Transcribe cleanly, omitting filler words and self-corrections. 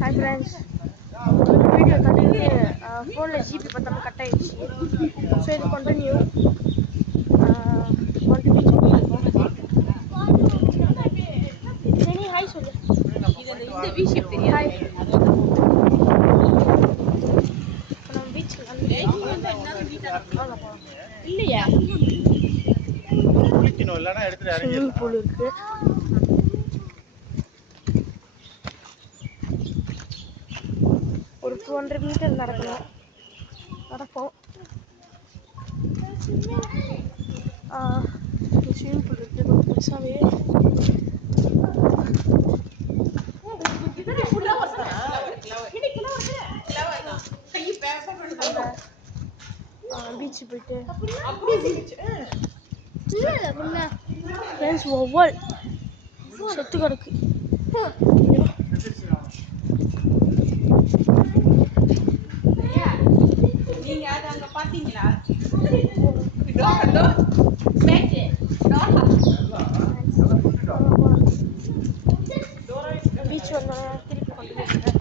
Hi friends, video continue. ஃபோனில் GB பார்த்தாமல் cut ஆகிடுச்சு. So இது கண்டினியூ சரி ஹாய் சொல்லு. இந்த விஷயம் தெரியாது. ஹாய், நம்ம பீச்சுக்கு இல்லையா ஸ்விம்மிங் பூல் இருக்கு. ஒரு 200 மீட்டர் நடப்போம். ஸ்விம்மிங் பூல் இருக்கு கொஞ்சம் பெருசாகவே. பீச்சு போயிட்டு ஃப்ரெண்ட்ஸ் ஒவ்வொரு செத்து கிடக்கு. நீங்க அது அங்க பாத்தீங்களா? பீச் வந்தோடனே திருப்பி கொண்டு போய்